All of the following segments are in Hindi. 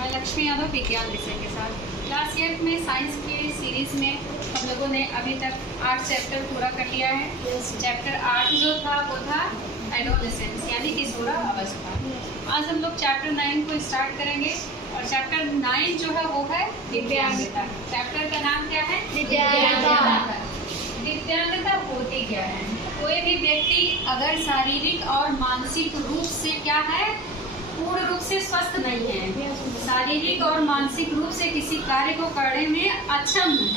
मैं लक्ष्मी यादव विज्ञान विषय के साथ क्लास 8 में साइंस की सीरीज में हम लोगों ने अभी तक 8 चैप्टर पूरा कर लिया है। चैप्टर 8 जो था वो था एडोलेसेंस यानी किशोरा अवस्था। आज हम लोग चैप्टर 9 को स्टार्ट करेंगे और चैप्टर 9 जो है वो है दिव्यांगता। चैप्टर का नाम क्या है? दिव्यांगता। दिव्यांगता होती क्या है? कोई भी व्यक्ति अगर शारीरिक और मानसिक रूप से क्या है, पूर्ण रूप से स्वस्थ नहीं है, शारीरिक और मानसिक रूप से किसी कार्य को करने में अक्षम है,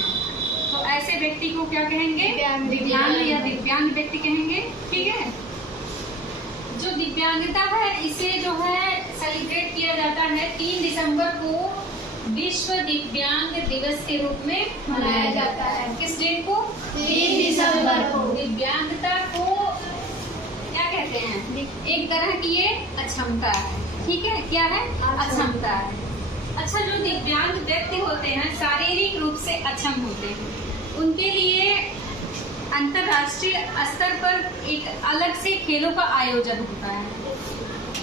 तो ऐसे व्यक्ति को क्या कहेंगे? दिव्यांग या दिव्यांग व्यक्ति कहेंगे। ठीक है। जो दिव्यांगता है इसे जो है सेलिब्रेट किया जाता है 3 दिसंबर को विश्व दिव्यांग दिवस के रूप में मनाया जाता है। किस दिन को? 3 दिसंबर को। दिव्यांगता को क्या कहते हैं? एक तरह की ये अक्षमता है। ठीक है। क्या है? अक्षमता है। अच्छा, जो दिव्यांग व्यक्ति होते हैं शारीरिक रूप से अक्षम होते हैं, उनके लिए अंतर्राष्ट्रीय स्तर पर एक अलग से खेलों का आयोजन होता है।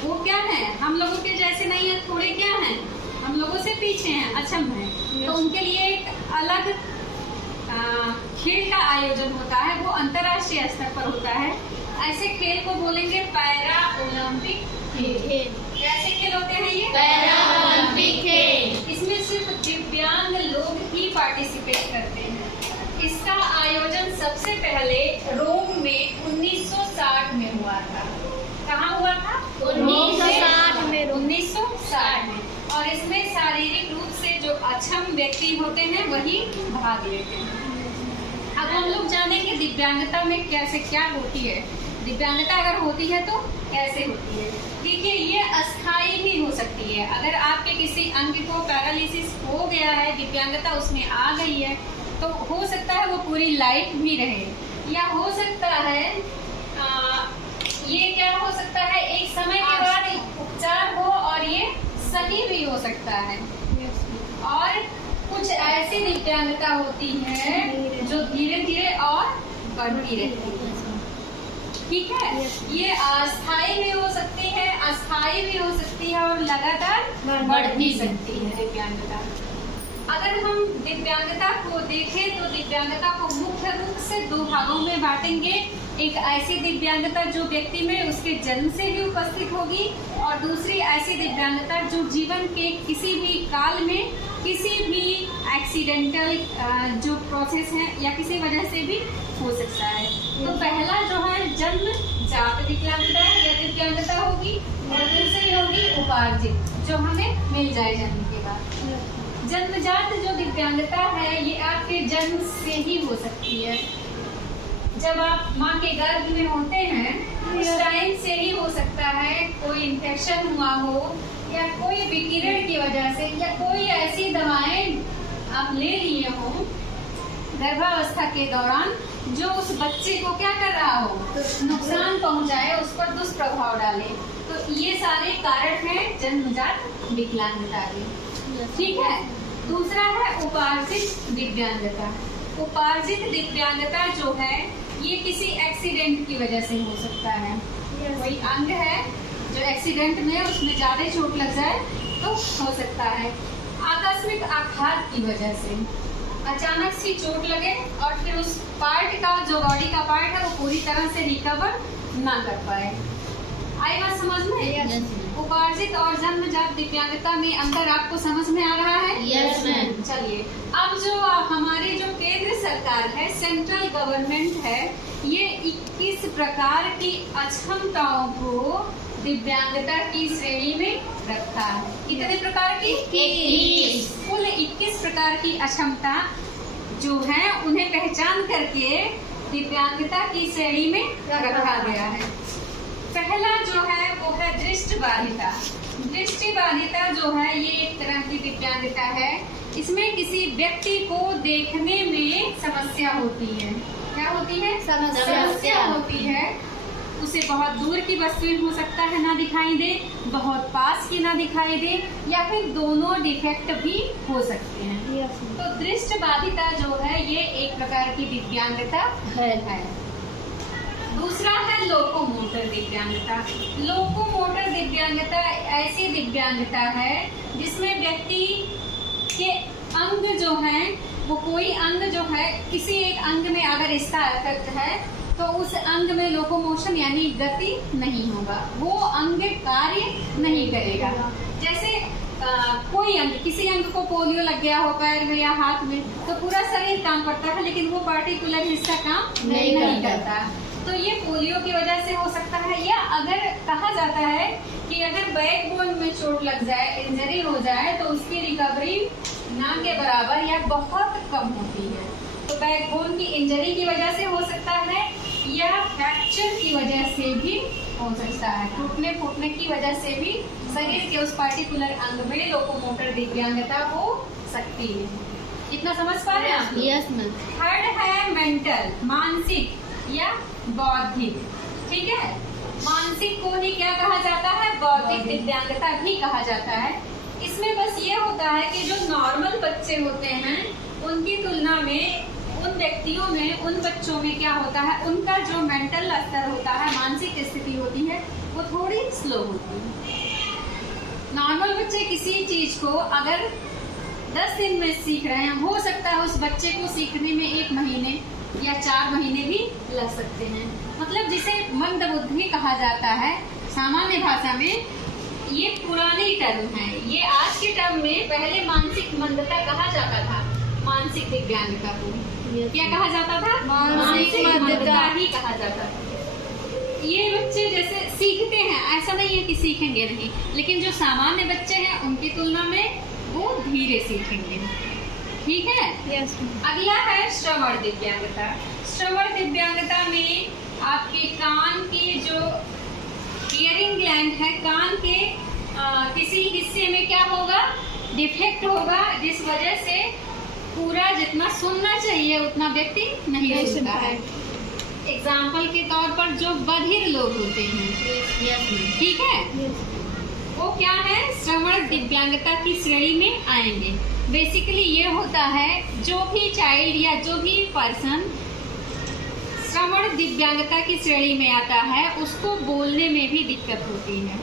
वो क्या है? हम लोगों के जैसे नहीं है, थोड़े क्या हैं, हम लोगों से पीछे हैं, अक्षम है, तो उनके लिए एक अलग खेल का आयोजन होता है। वो अंतर्राष्ट्रीय स्तर पर होता है। ऐसे खेल को बोलेंगे पैरा ओलंपिक खेल। कैसे खेल होते हैं ये? पैरा ओलंपिक खेल। इसमें सिर्फ दिव्यांग लोग ही पार्टिसिपेट करते हैं। इसका आयोजन सबसे पहले रोम में 1960 में हुआ था। कहाँ हुआ था? 1960 में। 1960 में। और इसमें शारीरिक रूप से जो अक्षम व्यक्ति होते हैं वही भाग लेते हैं। अब हम लोग जानेंगे दिव्यांगता में कैसे क्या होती है। दिव्यांगता अगर होती है तो कैसे होती है। देखिए, ये अस्थायी भी हो सकती है। अगर आपके किसी अंग को पैरालिसिस हो गया है, दिव्यांगता उसमें आ गई है, तो हो सकता है वो पूरी लाइफ भी रहे, या हो सकता है ये क्या हो सकता है, एक समय के बाद उपचार हो और ये सही भी हो सकता है। और कुछ ऐसी दिव्यांगता होती है जो धीरे धीरे और बढ़ती रहती है। ठीक है। ये अस्थायी भी हो सकती है, अस्थायी भी हो सकती है और लगातार बढ़ भी सकती है दिव्यांगता। अगर हम दिव्यांगता को देखें तो दिव्यांगता को मुख्य रूप से 2 भागों में बांटेंगे। एक ऐसी दिव्यांगता जो व्यक्ति में उसके जन्म से ही उपस्थित होगी, और दूसरी ऐसी दिव्यांगता जो जीवन के किसी भी काल में किसी भी एक्सीडेंटल जो प्रोसेस है या किसी वजह से भी हो सकता है। तो पहला जो है जन्मजात दिव्यांगता या दिव्यांगता होगी, और दूसरी होगी उपार्जित, जो हमें मिल जाए जन्म के बाद। जन्मजात जो दिव्यांगता है ये आपके जन्म से ही हो सकती है। जब आप माँ के गर्भ में होते हैं उस टाइम से ही हो सकता है। कोई इन्फेक्शन हुआ हो या कोई विकिरण की वजह से या कोई ऐसी दवाएं आप ले लिए हो गर्भावस्था के दौरान जो उस बच्चे को क्या कर रहा हो, नुकसान पहुंचाए, उस पर दुष्प्रभाव डाले, तो ये सारे कारण हैं जन्मजात विकलांगता के। ठीक है। दूसरा है उपार्जित दिव्यांगता। उपार्जित दिव्यांगता जो है ये किसी एक्सीडेंट की वजह से हो सकता है। कोई अंग है जो एक्सीडेंट में उसमें ज्यादा चोट लग जाए तो हो सकता है। आकस्मिक आघात की वजह से अचानक सी चोट लगे और फिर उस पार्ट का जो बॉडी का पार्ट है वो पूरी तरह से रिकवर ना कर पाए। आई बात समझ में? उपार्जित और जन्मजात दिव्यांगता में अंतर आपको समझ में आ रहा है? Yes ma'am. चलिए, अब जो हमारी जो केंद्र सरकार है, सेंट्रल गवर्नमेंट है, ये 21 प्रकार की अक्षमताओं को दिव्यांगता की श्रेणी में रखा है। कितने प्रकार की? 21। कुल 21 प्रकार की अक्षमता जो है उन्हें पहचान करके दिव्यांगता की श्रेणी में रखा गया है। पहला जो है वो है दृष्टिबाधिता। दृष्टिबाधिता जो है ये एक तरह की दिव्यांगता है। इसमें किसी व्यक्ति को देखने में समस्या होती है। क्या होती है? समस्या होती है। उसे बहुत दूर की वस्तुएं हो सकता है ना दिखाई दे, बहुत पास की ना दिखाई दे, या फिर दोनों डिफेक्ट भी हो सकते हैं। तो दृष्टिबाधिता जो है ये एक प्रकार की दिव्यांगता है। दूसरा है लोकोमोटर दिव्यांगता। लोकोमोटर दिव्यांगता दिव्यांगता ऐसी दिव्यांगता है जिसमें व्यक्ति के अंग जो हैं वो कोई अंग जो है किसी एक अंग में अगर इसका इफेक्ट है तो उस अंग में लोकोमोशन यानी गति नहीं होगा, वो अंग कार्य नहीं करेगा। जैसे कोई अंग, किसी अंग को पोलियो लग गया हो पैर में या हाथ में तो पूरा शरीर काम करता है लेकिन वो पर्टिकुलर हिस्सा काम नहीं करता। तो ये पोलियो की वजह से हो सकता है। या अगर कहा जाता है कि अगर बैकबोन में चोट लग जाए, इंजरी हो जाए तो उसकी रिकवरी ना के बराबर या बहुत कम होती है। तो बैकबोन की इंजरी की वजह से हो सकता है या फ्रैक्चर की वजह से भी हो सकता है, टूटने फूटने की वजह से भी शरीर के उस पर्टिकुलर अंग में लोकोमोटर दिव्यांगता हो सकती है। इतना समझ पा रहे हैं आप? Yes ma'am. थर्ड है मेंटल, मानसिक या बौद्धिक। ठीक है, मानसिक को ही क्या कहा जाता है? बौद्धिक दिव्यांगता भी कहा जाता है। इसमें बस ये होता है कि जो नॉर्मल बच्चे होते हैं उनकी तुलना में उन व्यक्तियों में, उन बच्चों में क्या होता है, उनका जो मेंटल स्तर होता है, मानसिक स्थिति होती है वो थोड़ी स्लो होती है। नॉर्मल बच्चे किसी चीज को अगर 10 दिन में सीख रहे हैं, हो सकता है उस बच्चे को सीखने में 1 महीने या 4 महीने भी लग सकते हैं। मतलब जिसे मंद बुद्धि कहा जाता है सामान्य भाषा में, ये पुरानी टर्म है। ये आज के टर्म में पहले मानसिक मंदता कहा जाता था, मानसिक दिव्यांगता को क्या कहा जाता था? मानसिक मंदता ही कहा जाता था। ये बच्चे जैसे सीखते हैं, ऐसा नहीं है कि सीखेंगे नहीं, लेकिन जो सामान्य बच्चे हैं उनकी तुलना में वो धीरे सीखेंगे। ठीक है। यस। अगला है श्रवण दिव्यांगता। श्रवण दिव्यांगता में आपके कान के जो हियरिंग ग्लैंड है, कान के किसी हिस्से में क्या होगा? डिफेक्ट होगा, जिस वजह से पूरा जितना सुनना चाहिए उतना व्यक्ति नहीं सुनता है। एग्जाम्पल के तौर पर जो बधिर लोग होते हैं, ठीक है, वो क्या है? श्रवण दिव्यांगता की श्रेणी में आएंगे। बेसिकली ये होता है जो भी चाइल्ड या जो भी पर्सन श्रवण दिव्यांगता की श्रेणी में आता है उसको बोलने में भी दिक्कत होती है।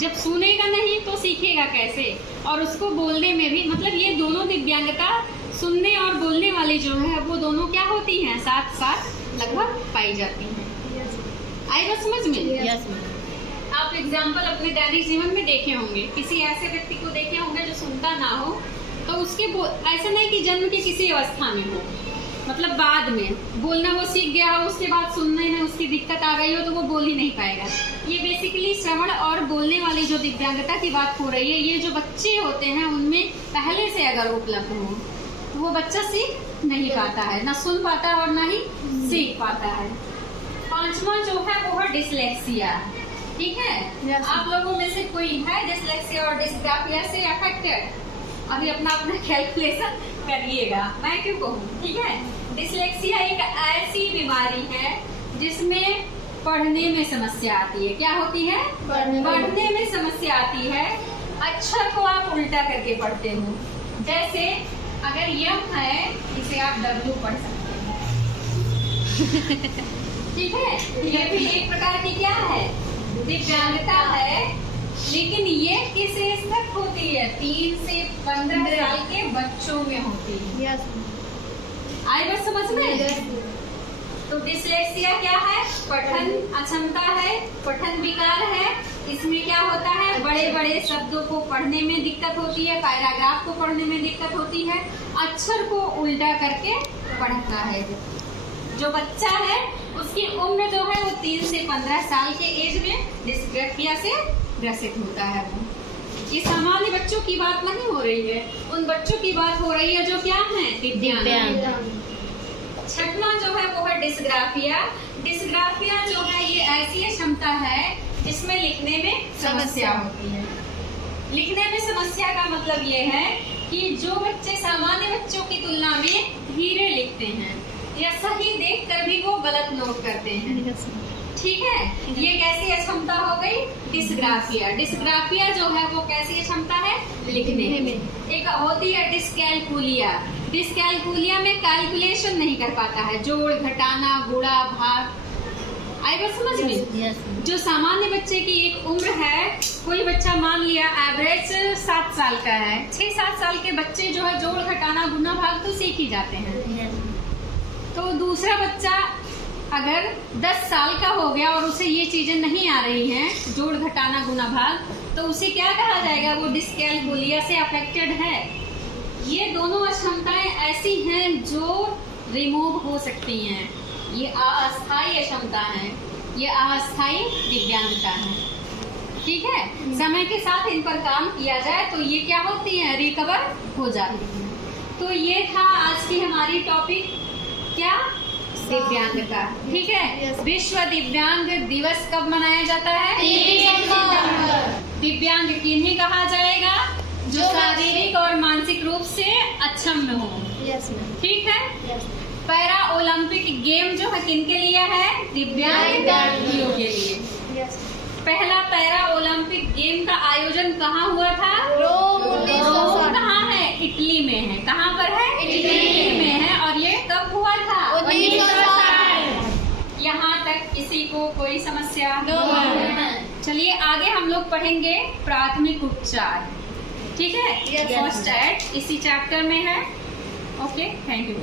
जब सुनेगा नहीं तो सीखेगा कैसे? और उसको बोलने में भी, मतलब ये दोनों दिव्यांगता सुनने और बोलने वाली जो है वो दोनों क्या होती हैं? साथ साथ लगभग पाई जाती हैं। आई बात समझ में? यस। आप एग्जाम्पल अपने दैनिक जीवन में देखे होंगे, किसी ऐसे व्यक्ति को देखे होंगे जो सुनता ना हो, तो उसके ऐसा नहीं कि जन्म के किसी अवस्था में हो, मतलब बाद में बोलना वो सीख गया हो, उसके बाद सुनने में उसकी दिक्कत आ गई हो तो वो बोल ही नहीं पाएगा। ये बेसिकली श्रवण और बोलने वाली जो दिव्यांगता की बात हो रही है, ये जो बच्चे होते हैं उनमें पहले से अगर उपलब्ध हो तो वो बच्चा सीख नहीं पाता है, ना सुन पाता है और ना ही सीख पाता है। 5वां जो है वो है डिसलेक्सिया। ठीक है। yes. आप लोगों में से कोई है डिसलेक्सिया और डिस्ग्राफिया से अफेक्टेड? अभी अपना कैलकुलेशन करिएगा, मैं क्यों कहूँ। ठीक है। डिसलेक्सिया एक ऐसी बीमारी है जिसमें पढ़ने में समस्या आती है। क्या होती है? पढ़ने में समस्या आती है। अक्षर को आप उल्टा करके पढ़ते हो। जैसे अगर यम है, इसे आप W पढ़ सकते हैं। ठीक है। ये भी एक प्रकार की क्या है? दिव्यांगता है। लेकिन ये किस एज तक होती है? 3 से 15 साल के बच्चों में होती है। यस। आई बात समझ में? तो डिसलेक्सिया क्या है? पठन अक्षमता है, पठन विकार है। इसमें क्या होता है? बड़े बड़े शब्दों को पढ़ने में दिक्कत होती है, पैराग्राफ को पढ़ने में दिक्कत होती है, अक्षर को उल्टा करके पढ़ता है। जो बच्चा है उसकी उम्र जो है वो 3 से 15 साल के एज में डिसग्राफिया से ग्रसित होता है। ये सामान्य बच्चों की बात नहीं हो रही है, उन बच्चों की बात हो रही है जो क्या है? दिव्यांग। 6वां जो है वो है डिसग्राफिया। डिसग्राफिया जो है ये ऐसी क्षमता है जिसमें लिखने में समस्या होती है। लिखने में समस्या का मतलब ये है कि जो बच्चे सामान्य बच्चों की तुलना में धीरे लिखते हैं या सही देखकर भी वो गलत नोट करते हैं। ठीक है। ये कैसी क्षमता हो गई? डिसग्राफिया। डिसग्राफिया जो है वो कैसी क्षमता है? लिखने में। एक होती है डिसकैलकुलिया। डिसकैलकुलिया में कैलकुलेशन नहीं कर पाता है, जोड़ घटाना गुणा भाग आई बात समझ में? यस जो सामान्य बच्चे की एक उम्र है, कोई बच्चा मान लिया एवरेज 7 साल का है, 6-7 साल के बच्चे जो है जोड़ घटाना गुना भाग तो सीख ही जाते हैं। तो दूसरा बच्चा अगर 10 साल का हो गया और उसे ये चीजें नहीं आ रही हैं, जोड़ घटाना गुना भाग, तो उसे क्या कहा जाएगा? वो डिस्कैलकुलिया से अफेक्टेड है। ये दोनों अक्षमताएं ऐसी हैं जो रिमूव हो सकती हैं। ये अस्थायी अक्षमता है, ये अस्थायी दिव्यांगता है। ठीक है, समय के साथ इन पर काम किया जाए तो ये क्या होती है? रिकवर हो जाती है। तो ये था आज की हमारी टॉपिक, क्या? दिव्यांगता। ठीक है, विश्व दिव्यांग दिवस कब मनाया जाता है? 23 सितंबर। दिव्यांग किन्हें कहा जाएगा? जो शारीरिक और मानसिक रूप से अक्षम हो। Yes ma'am. ठीक है। पैरा ओलंपिक गेम जो है किनके लिए है? दिव्यांग विद्यार्थियों के लिए। यस। पहला पैरा ओलंपिक गेम का आयोजन कहाँ हुआ था? रोम। रोम कहाँ है? इटली में है। कहाँ पर है? इटली में है। और ये कब हुआ था? 1960। यहाँ तक किसी को कोई समस्या? चलिए आगे हम लोग पढ़ेंगे प्राथमिक उपचार। ठीक है, Yes. फर्स्ट एड इसी चैप्टर में है। Okay, thank you.